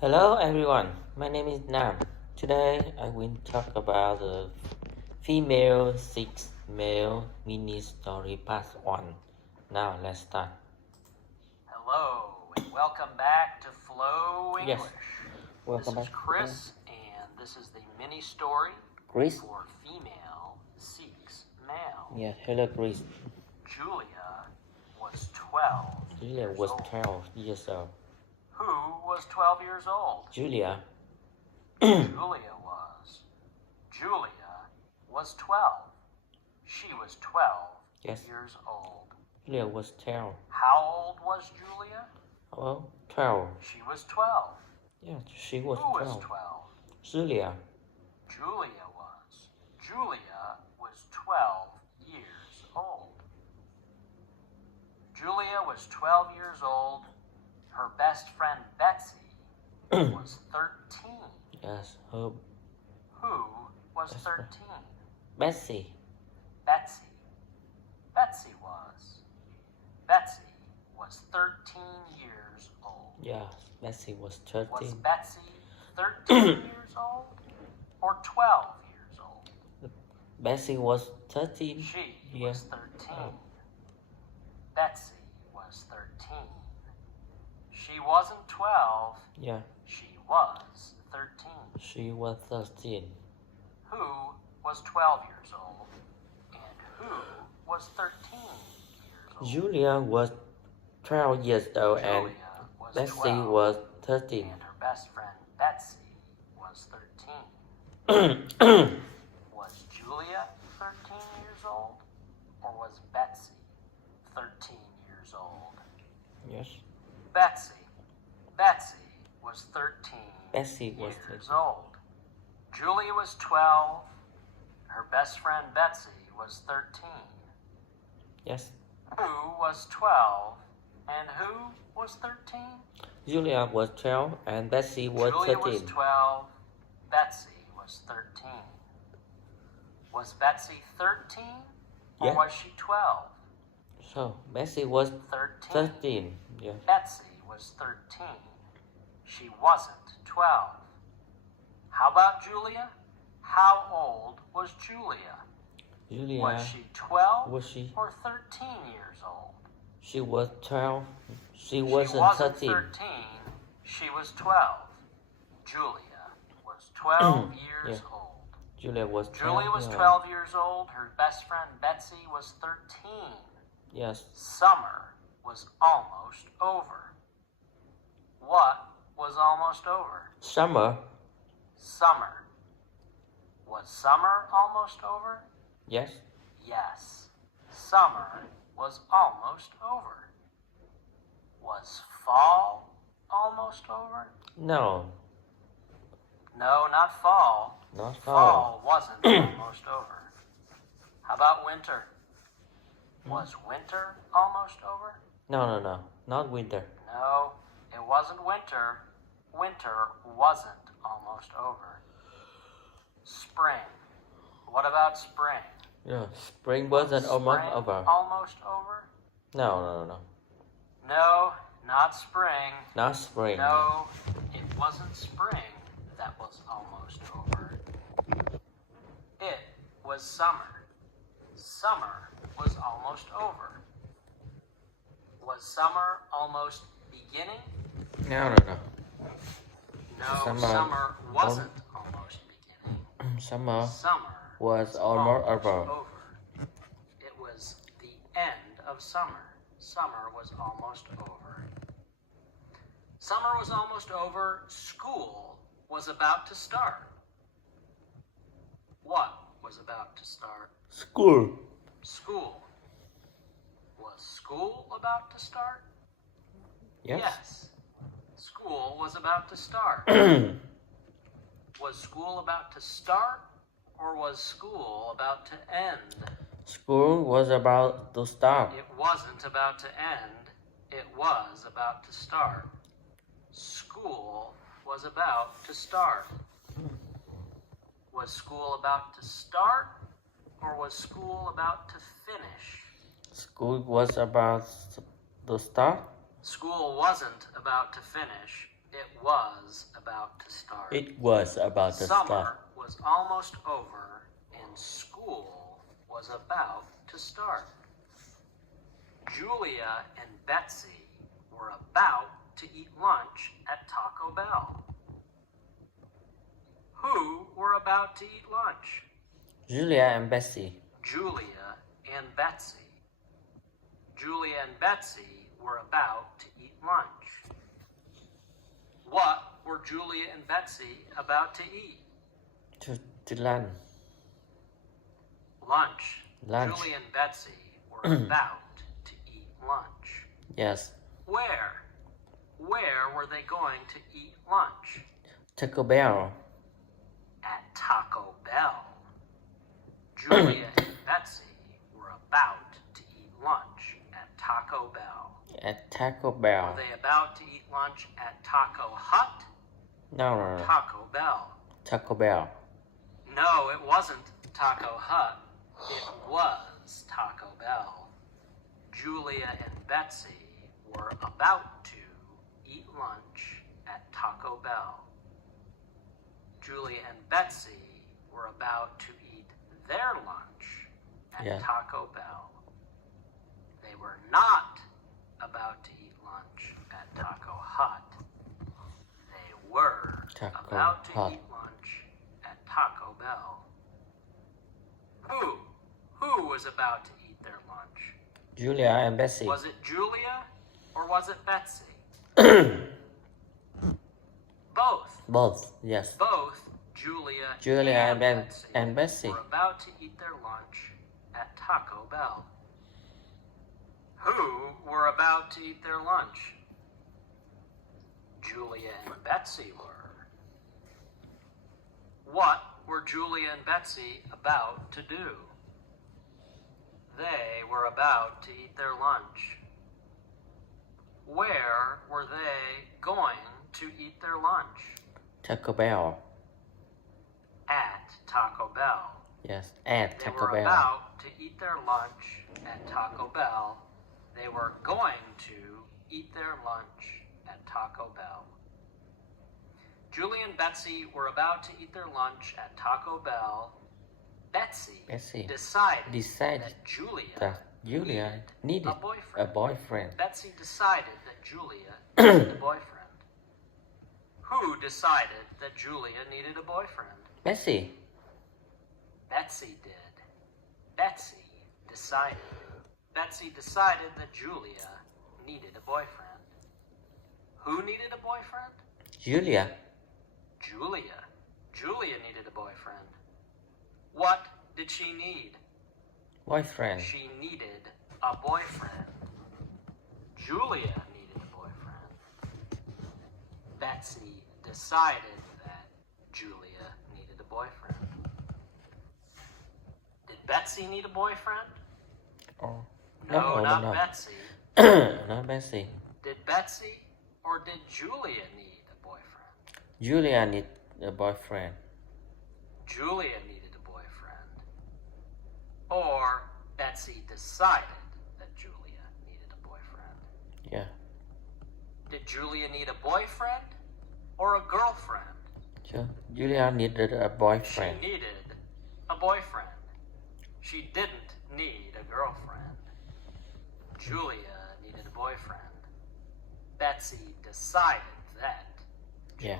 Hello everyone, my name is Nam. Today I will talk about the female 6 male mini story part 1. Now let's start. Hello and welcome back to Flow English. Yes, welcome This is back. Chris and this is the mini story Chris? for female seeks male. Yeah, hello Chris. Julia was 12 Julia years was old. 12 years old. Who was 12 years old? Julia. Julia was 12. She was 12 Yes. years old. Julia was 12. How old was Julia? Oh, 12. She was 12. Yeah, she was Who 12. was 12? Julia. Julia was 12 years old. Julia was 12 years old. Her best friend Betsy was 13. Yes, her Who was Best 13? Betsy. Betsy. Betsy was 13 years old. Yeah, Betsy was Was 13. Betsy 13 years old or 12 years old? Betsy was 13. She Yeah. was 13. Betsy was 13. She wasn't 12. Yeah, She was 13. she was 13. Who was 12 years old? And who was 13 years old? Julia was 12 years old and Julia was Betsy 12, was 13. and her best friend Betsy was 13. Was Julia 13 years old? Or was Betsy 13 years old? Yes, Betsy was 13 Betsy was years 13. old. Julia was 12. Her best friend Betsy was 13. Yes, Who was 12 and who was 13? Julia was 12 and Betsy was Julia 13. was 12. Betsy was 13. Was Betsy 13 or Yeah. was she 12? So Betsy was 13. 13. Yeah. Betsy was 13. She wasn't 12. How about Julia? How old was Julia? Julia Was she 12 was she? or 13 years old? She was 12. She She wasn't wasn't 13. 13. She was 12. Julia was 12 years Yeah. old. Julia was 12. Julia was yeah. 12 years old. Her best friend Betsy was 13. Yes. Summer was almost over. What was almost over? Summer. Summer. Was summer almost over? Yes. Yes. Summer was almost over. Was fall almost over? No. No, not fall. Not Fall wasn't almost over. How about winter? Was winter almost over? No. Not winter. No, it wasn't winter. Winter wasn't almost over. Spring. What about spring? Yeah. Spring wasn't almost Spring over. almost over? No. No, not spring. Not spring. No, it wasn't spring that was almost over. It was summer. Summer was almost over. Was summer almost beginning? No. No, Summer summer wasn't almost beginning. Summer Summer was almost over. It was the end of summer. Summer was almost over. Summer was almost over. School was about to start. What was about to start? School. School. Was school about to start? Yes. School was about to start. Was school about to start or was school about to end? School was about to start. It wasn't about to end. It was about to start. School was about to start. Was school about to start or was school about to finish? School was about to start. School wasn't about to finish. It was about to start. It was about to Summer start. was almost over and school was about to start. Julia and Betsy were about to eat lunch at Taco Bell. Who were about to eat lunch? Julia and Betsy. Julia and Betsy. Julia and Betsy were about to eat lunch. What were Julia and Betsy about to eat? To lunch. Lunch. Lunch. Julia and Betsy were about to eat lunch. Yes. Where? Where were they going to eat lunch? Taco Bell. At Taco Bell. Julia and Betsy were about to eat lunch at Taco Bell. At Taco Bell. Were they about to eat lunch at Taco Hut? No. Taco Bell. Taco Bell. No, it wasn't Taco Hut. It was Taco Bell. Julia and Betsy were about to eat lunch at Taco Bell. Julia and Betsy were about to eat their lunch at Taco Bell. They were not about to eat lunch at Taco Hut. They were about to eat lunch at Taco Bell. Who was about to eat their lunch? Julia and Betsy. Was it Julia or was it Betsy? Both. Both, yes. Both Julia and Betsy were about to eat their lunch at Taco Bell. Who were about to eat their lunch? Julia and Betsy were. What were Julia and Betsy about to do? They were about to eat their lunch. Where were they going to eat their lunch? Taco Bell. At Taco Bell. Yes, at Taco Bell. They were about to eat their lunch at Taco Bell. They were going to eat their lunch at Taco Bell. Julia and Betsy were about to eat their lunch at Taco Bell. Betsy decided that Julia needed a boyfriend. Betsy decided that Julia needed a boyfriend. Who decided that Julia needed a boyfriend? Betsy. Betsy did. Betsy decided. Betsy decided that Julia needed a boyfriend. Who needed a boyfriend? Julia. Julia needed a boyfriend. What did she need? Boyfriend. She needed a boyfriend. Julia needed a boyfriend. Betsy decided that Julia needed a boyfriend. Did Betsy need a boyfriend? Oh. No, not Betsy. Not Betsy. Did Betsy or did Julia need a boyfriend? Julia needed a boyfriend. Julia needed a boyfriend. Or Betsy decided that Julia needed a boyfriend. Yeah. Did Julia need a boyfriend or a girlfriend? Sure. Julia needed a boyfriend. She needed a boyfriend. She didn't need a girlfriend. Julia needed a boyfriend. Betsy decided that Julia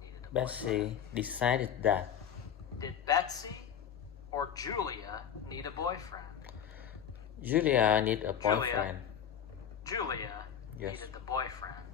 needed a boyfriend. Betsy decided that. Did Betsy or Julia need a boyfriend? Julia needed a boyfriend. Julia Yes. needed the boyfriend,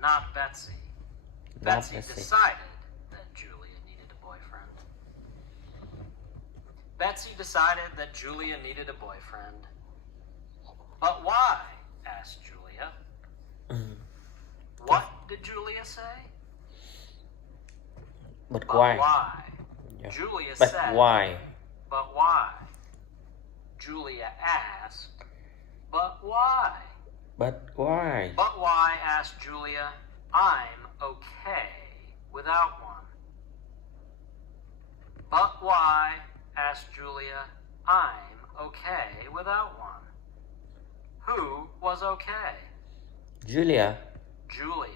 not Betsy. Not Betsy Betsy. decided that Julia needed a boyfriend. Betsy decided that Julia needed a boyfriend. But why? Asked Julia. What did Julia say? But why? Yeah. Julia But said. why? But why? Julia asked. But why? But why? But why? Asked Julia. I'm okay without one. But why? Asked Julia. I'm okay without one. Who was okay? Julia. Julia.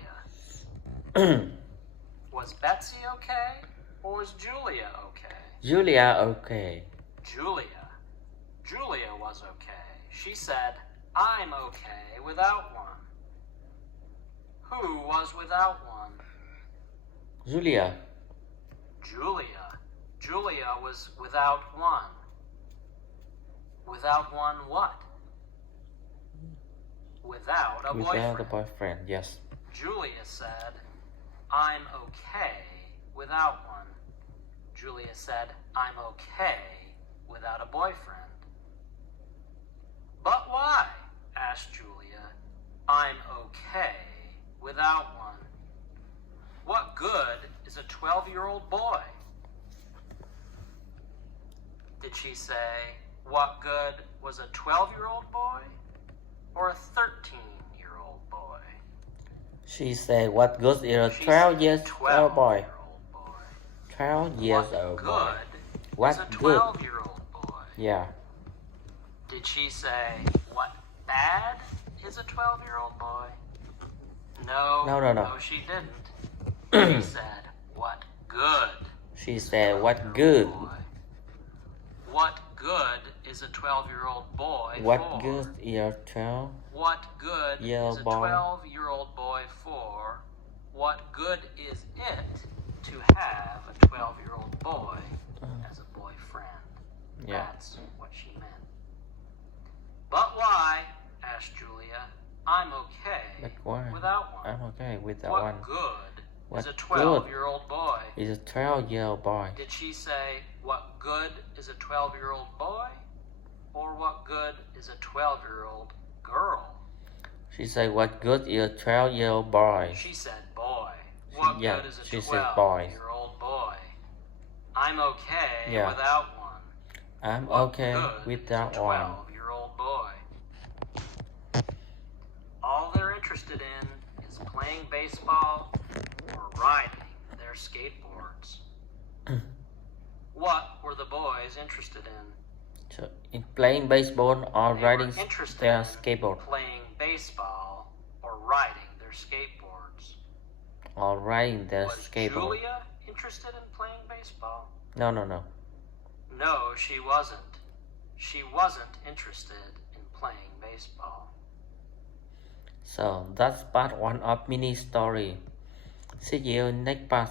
Was Betsy okay? Or was Julia okay? Julia okay. Julia was okay. She said, I'm okay without one. Who was without one? Julia. Julia was without one. Without one what? Without a boyfriend. Without a boyfriend, yes. Julia said, I'm okay without one. Julia said, I'm okay without a boyfriend. But why? Asked Julia. I'm okay without one. What good is a 12-year-old boy? Did she say, what good was a 12-year-old boy or a 13-year-old boy? She said, what good is a 12 years old boy? 12 years old boy. What is a good? 12-year-old boy? Yeah. Did she say, what bad is a 12-year-old boy? No, she didn't. She said, what good? She said, what good? Boy? What good is a 12-year-old boy What for? good is a 12? What good is a boy? 12-year-old boy for? What good is it to have a 12-year-old boy as a boyfriend? Yeah. That's what she meant. But why? Asked Julia. I'm okay without one. I'm okay without what one. Good What is a 12-year-old boy? Is a 12-year-old boy. Did she say, what good is a 12-year-old boy? Or what good is a 12-year-old girl? She said, what good is a 12-year-old boy? She said, boy. What good is a she said boy. 12-year-old boy? I'm okay Yeah. without one. I'm What okay good without is a one. 12-year-old boy? All they're interested in is playing baseball or riding their skateboards. What were the boys interested in? So, in playing baseball or They riding were interested their in skateboard. playing baseball or riding their skateboards. Or riding their Was skateboard. Julia interested in playing baseball? No. No, she wasn't. She wasn't interested in playing baseball. So that's part 1 of mini story. See you next part.